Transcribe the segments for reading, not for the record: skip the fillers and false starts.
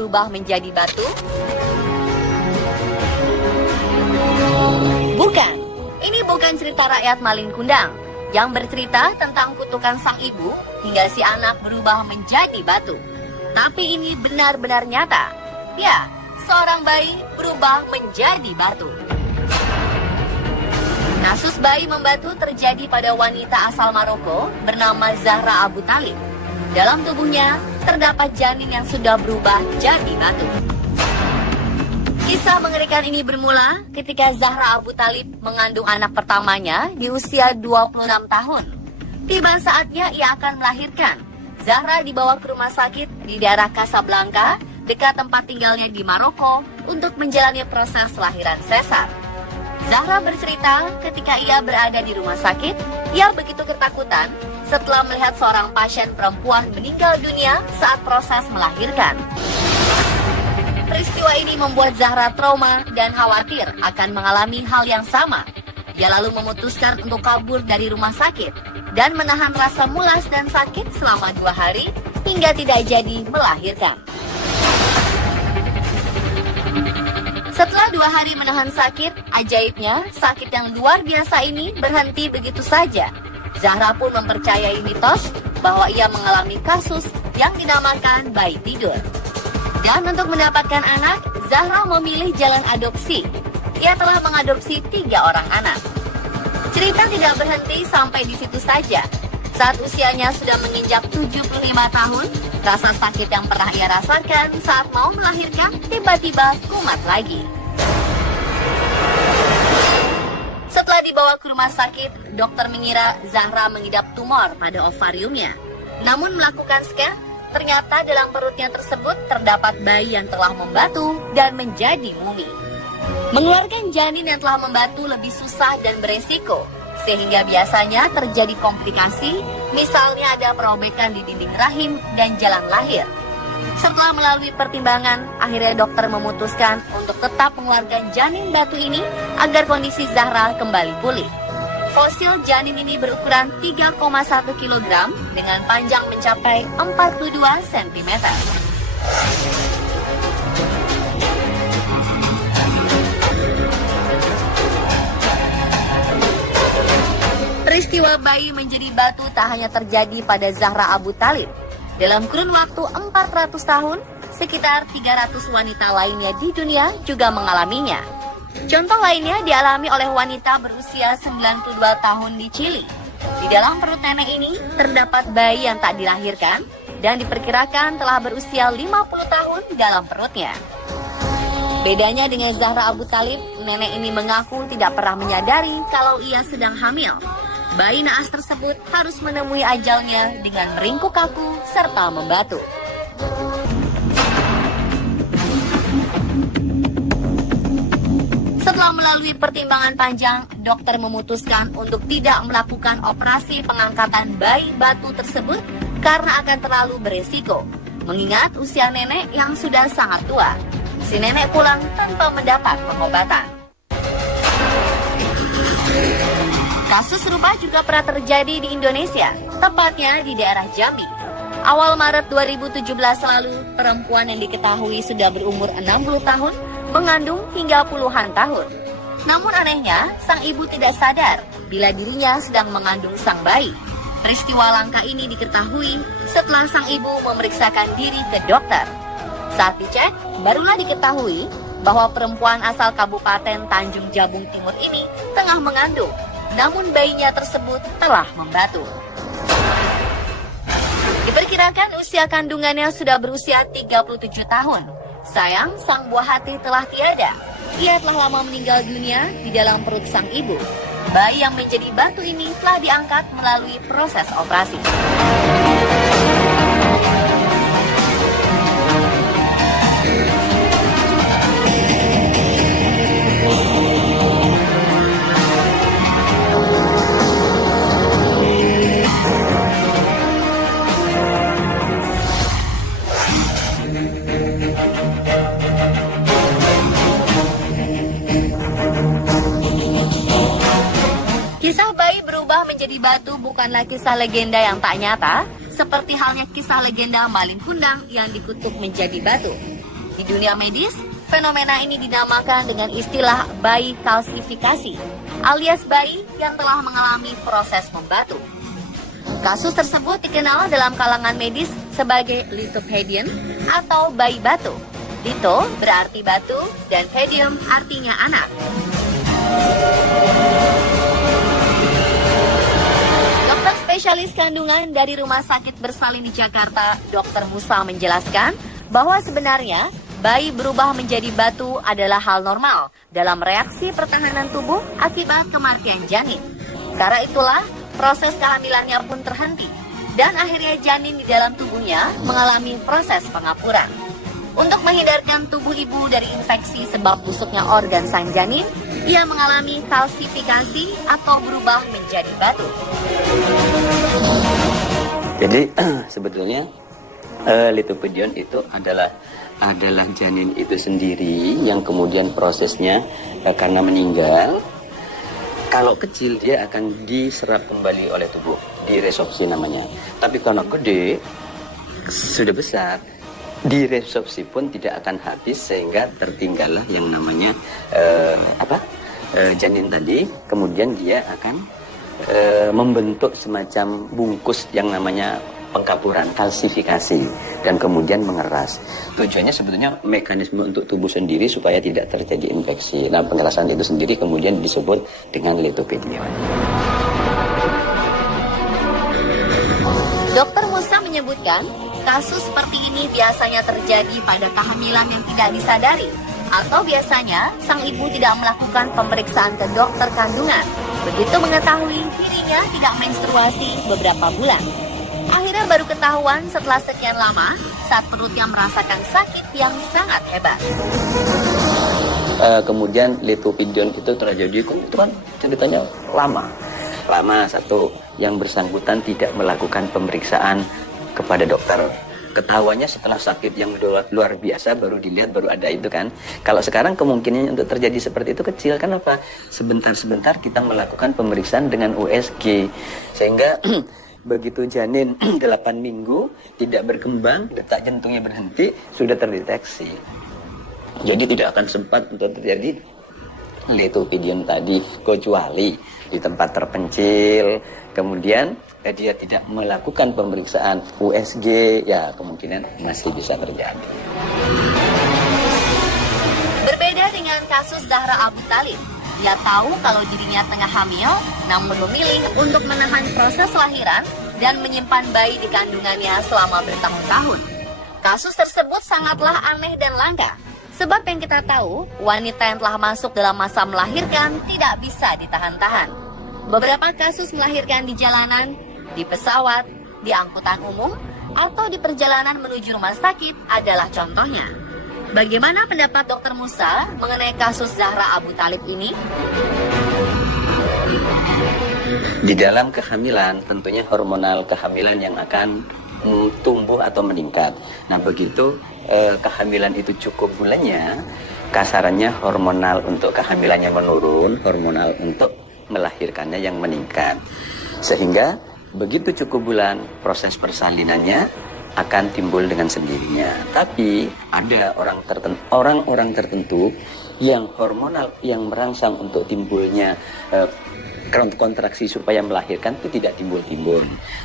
berubah menjadi batu? Bukan, ini bukan cerita rakyat Malin Kundang yang bercerita tentang kutukan sang ibu hingga si anak berubah menjadi batu. Tapi ini benar-benar nyata. Ya, seorang bayi berubah menjadi batu. Kasus bayi membatu terjadi pada wanita asal Maroko bernama Zahra Abu Talib. Dalam tubuhnya terdapat janin yang sudah berubah jadi batu. Kisah mengerikan ini bermula ketika Zahra Abu Talib mengandung anak pertamanya di usia 26 tahun. Tiba saatnya ia akan melahirkan. Zahra dibawa ke rumah sakit di daerah Casablanca, dekat tempat tinggalnya di Maroko, untuk menjalani proses lahiran sesar. Zahra bercerita ketika ia berada di rumah sakit, ia begitu ketakutan setelah melihat seorang pasien perempuan meninggal dunia saat proses melahirkan. Peristiwa ini membuat Zahra trauma dan khawatir akan mengalami hal yang sama. Ia lalu memutuskan untuk kabur dari rumah sakit dan menahan rasa mulas dan sakit selama 2 hari hingga tidak jadi melahirkan. Setelah 2 hari menahan sakit, ajaibnya sakit yang luar biasa ini berhenti begitu saja. Zahra pun mempercayai mitos bahwa ia mengalami kasus yang dinamakan bayi tidur. Dan untuk mendapatkan anak, Zahra memilih jalan adopsi. Ia telah mengadopsi 3 orang anak. Cerita tidak berhenti sampai di situ saja. Saat usianya sudah menginjak 75 tahun, rasa sakit yang pernah ia rasakan saat mau melahirkan tiba-tiba kumat lagi. Setelah dibawa ke rumah sakit, dokter mengira Zahra mengidap tumor pada ovariumnya. Namun melakukan scan, ternyata dalam perutnya tersebut terdapat bayi yang telah membatu dan menjadi mumi. Mengeluarkan janin yang telah membatu lebih susah dan beresiko, sehingga biasanya terjadi komplikasi, misalnya ada perobekan di dinding rahim dan jalan lahir. Setelah melalui pertimbangan, akhirnya dokter memutuskan untuk tetap mengeluarkan janin batu ini agar kondisi Zahra kembali pulih. Fosil janin ini berukuran 3,1 kg dengan panjang mencapai 42 cm. Peristiwa bayi menjadi batu tak hanya terjadi pada Zahra Abu Talib. Dalam kurun waktu 400 tahun, sekitar 300 wanita lainnya di dunia juga mengalaminya. Contoh lainnya dialami oleh wanita berusia 92 tahun di Chili. Di dalam perut nenek ini terdapat bayi yang tak dilahirkan dan diperkirakan telah berusia 50 tahun dalam perutnya. Bedanya dengan Zahra Abu Talib, nenek ini mengaku tidak pernah menyadari kalau ia sedang hamil. Bayi naas tersebut harus menemui ajalnya dengan meringkuk kaku serta membatu. Setelah melalui pertimbangan panjang, dokter memutuskan untuk tidak melakukan operasi pengangkatan bayi batu tersebut karena akan terlalu beresiko, mengingat usia nenek yang sudah sangat tua. Si nenek pulang tanpa mendapat pengobatan. Kasus serupa juga pernah terjadi di Indonesia, tepatnya di daerah Jambi. Awal Maret 2017 lalu, perempuan yang diketahui sudah berumur 60 tahun mengandung hingga puluhan tahun. Namun anehnya, sang ibu tidak sadar bila dirinya sedang mengandung sang bayi. Peristiwa langka ini diketahui setelah sang ibu memeriksakan diri ke dokter. Saat dicek, barulah diketahui bahwa perempuan asal Kabupaten Tanjung Jabung Timur ini tengah mengandung, namun bayinya tersebut telah membatu. Diperkirakan usia kandungannya sudah berusia 37 tahun. Sayang, sang buah hati telah tiada. Ia telah lama meninggal dunia di dalam perut sang ibu. Bayi yang menjadi batu ini telah diangkat melalui proses operasi. Kisah bayi berubah menjadi batu bukanlah kisah legenda yang tak nyata, seperti halnya kisah legenda Malin Kundang yang dikutuk menjadi batu. Di dunia medis, fenomena ini dinamakan dengan istilah bayi kalsifikasi, alias bayi yang telah mengalami proses membatu. Kasus tersebut dikenal dalam kalangan medis sebagai lithopedion atau bayi batu. Litho berarti batu dan pedium artinya anak. Dokter spesialis kandungan dari Rumah Sakit Bersalin di Jakarta, Dr. Musa menjelaskan bahwa sebenarnya bayi berubah menjadi batu adalah hal normal dalam reaksi pertahanan tubuh akibat kematian janin. Karena itulah proses kehamilannya pun terhenti dan akhirnya janin di dalam tubuhnya mengalami proses pengapuran. Untuk menghindarkan tubuh ibu dari infeksi sebab busuknya organ sang janin, ia mengalami kalsifikasi atau berubah menjadi batu. Jadi sebetulnya lithopedion itu adalah janin itu sendiri yang kemudian prosesnya karena meninggal. Kalau kecil dia akan diserap kembali oleh tubuh, diresorpsi namanya. Tapi kalau gede, sudah besar, diresorpsi pun tidak akan habis sehingga tertinggallah yang namanya janin tadi. Kemudian dia akan membentuk semacam bungkus yang namanya pengkapuran, kalsifikasi, dan kemudian mengeras. Tujuannya sebetulnya mekanisme untuk tubuh sendiri supaya tidak terjadi infeksi. Nah, pengerasan itu sendiri kemudian disebut dengan lithopedion. Dr. Musa menyebutkan, kasus seperti ini biasanya terjadi pada kehamilan yang tidak disadari, atau biasanya sang ibu tidak melakukan pemeriksaan ke dokter kandungan. Begitu mengetahui dirinya tidak menstruasi beberapa bulan. Akhirnya baru ketahuan setelah sekian lama saat perutnya merasakan sakit yang sangat hebat. Kemudian lithopedion itu terjadi, itu kan ceritanya lama. Satu, yang bersangkutan tidak melakukan pemeriksaan kepada dokter. Ketahuannya setelah sakit yang luar biasa baru dilihat, baru ada itu kan. Kalau sekarang kemungkinannya untuk terjadi seperti itu kecil. Kenapa? Sebentar-sebentar kita melakukan pemeriksaan dengan USG. Sehingga begitu janin 8 minggu tidak berkembang, detak jantungnya berhenti, sudah terdeteksi. Jadi tidak akan sempat untuk terjadi lithopedion tadi, kecuali di tempat terpencil, kemudian dia tidak melakukan pemeriksaan USG, ya kemungkinan masih bisa terjadi. Berbeda dengan kasus Zahra Abu Talib, dia tahu kalau dirinya tengah hamil, namun memilih untuk menahan proses lahiran dan menyimpan bayi di kandungannya selama bertahun-tahun. Kasus tersebut sangatlah aneh dan langka, sebab yang kita tahu, wanita yang telah masuk dalam masa melahirkan tidak bisa ditahan-tahan. Beberapa kasus melahirkan di jalanan, di pesawat, di angkutan umum, atau di perjalanan menuju rumah sakit adalah contohnya. Bagaimana pendapat Dr. Musa mengenai kasus Zahra Abu Talib ini? Di dalam kehamilan, tentunya hormonal kehamilan yang akan tumbuh atau meningkat. Nah, begitu kehamilan itu cukup bulannya, kasarannya hormonal untuk kehamilannya menurun, hormonal untuk melahirkannya yang meningkat. Sehingga begitu cukup bulan, proses persalinannya akan timbul dengan sendirinya. Tapi ada orang-orang tertentu yang hormonal yang merangsang untuk timbulnya kontraksi supaya melahirkan itu tidak timbul-timbul.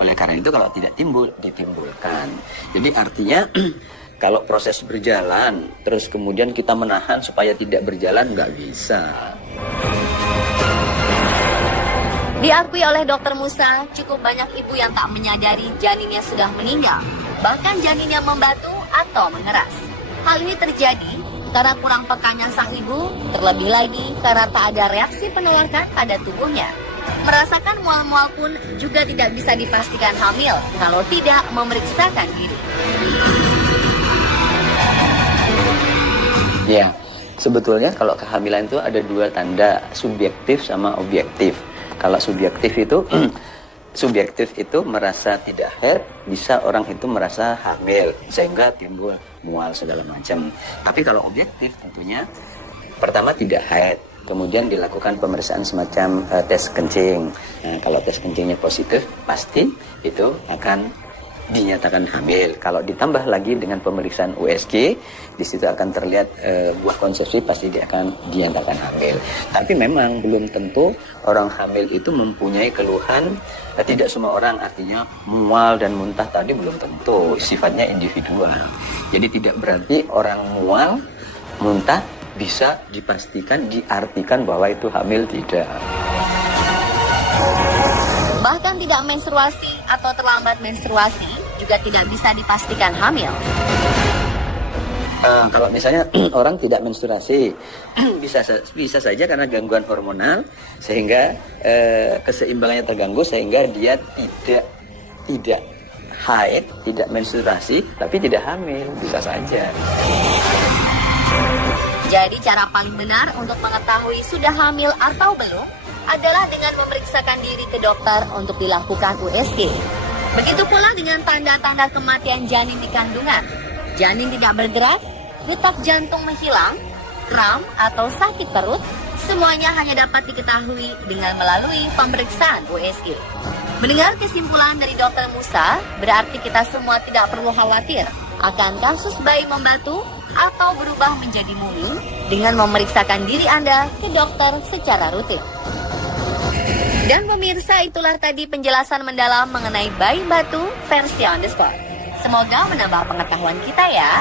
Oleh karena itu kalau tidak timbul, ditimbulkan. Jadi artinya kalau proses berjalan terus kemudian kita menahan supaya tidak berjalan, nggak bisa. Diakui oleh Dr. Musa, cukup banyak ibu yang tak menyadari janinnya sudah meninggal, bahkan janinnya membatu atau mengeras. Hal ini terjadi karena kurang pekanya sang ibu, terlebih lagi karena tak ada reaksi penolakan pada tubuhnya. Merasakan mual-mual pun juga tidak bisa dipastikan hamil kalau tidak memeriksakan diri. Ya, sebetulnya kalau kehamilan itu ada dua tanda, subjektif sama objektif. Kalau subjektif itu merasa tidak haid, bisa orang itu merasa hamil sehingga timbul mual segala macam. Tapi kalau objektif tentunya pertama tidak haid, kemudian dilakukan pemeriksaan semacam tes kencing. Nah, kalau tes kencingnya positif, pasti itu akan dinyatakan hamil. Kalau ditambah lagi dengan pemeriksaan USG, di situ akan terlihat buah konsepsi pasti dia akan dinyatakan hamil. Tapi memang belum tentu orang hamil itu mempunyai keluhan. Tidak semua orang, artinya mual dan muntah tadi belum tentu, sifatnya individual. Jadi tidak berarti orang mual, muntah bisa dipastikan, diartikan bahwa itu hamil, tidak. Bahkan tidak menstruasi atau terlambat menstruasi juga tidak bisa dipastikan hamil. Kalau misalnya orang tidak menstruasi, bisa saja karena gangguan hormonal sehingga keseimbangannya terganggu sehingga dia tidak haid, tidak menstruasi, tapi tidak hamil, bisa saja. Jadi cara paling benar untuk mengetahui sudah hamil atau belum adalah dengan memeriksakan diri ke dokter untuk dilakukan USG. Begitu pula dengan tanda-tanda kematian janin di kandungan. Janin tidak bergerak, detak jantung menghilang, kram atau sakit perut, semuanya hanya dapat diketahui dengan melalui pemeriksaan USG. Mendengar kesimpulan dari Dr. Musa, berarti kita semua tidak perlu khawatir akan kasus bayi membatu atau berubah menjadi mumi dengan memeriksakan diri Anda ke dokter secara rutin. Dan pemirsa, itulah tadi penjelasan mendalam mengenai bayi batu versi on the spot. Semoga menambah pengetahuan kita ya.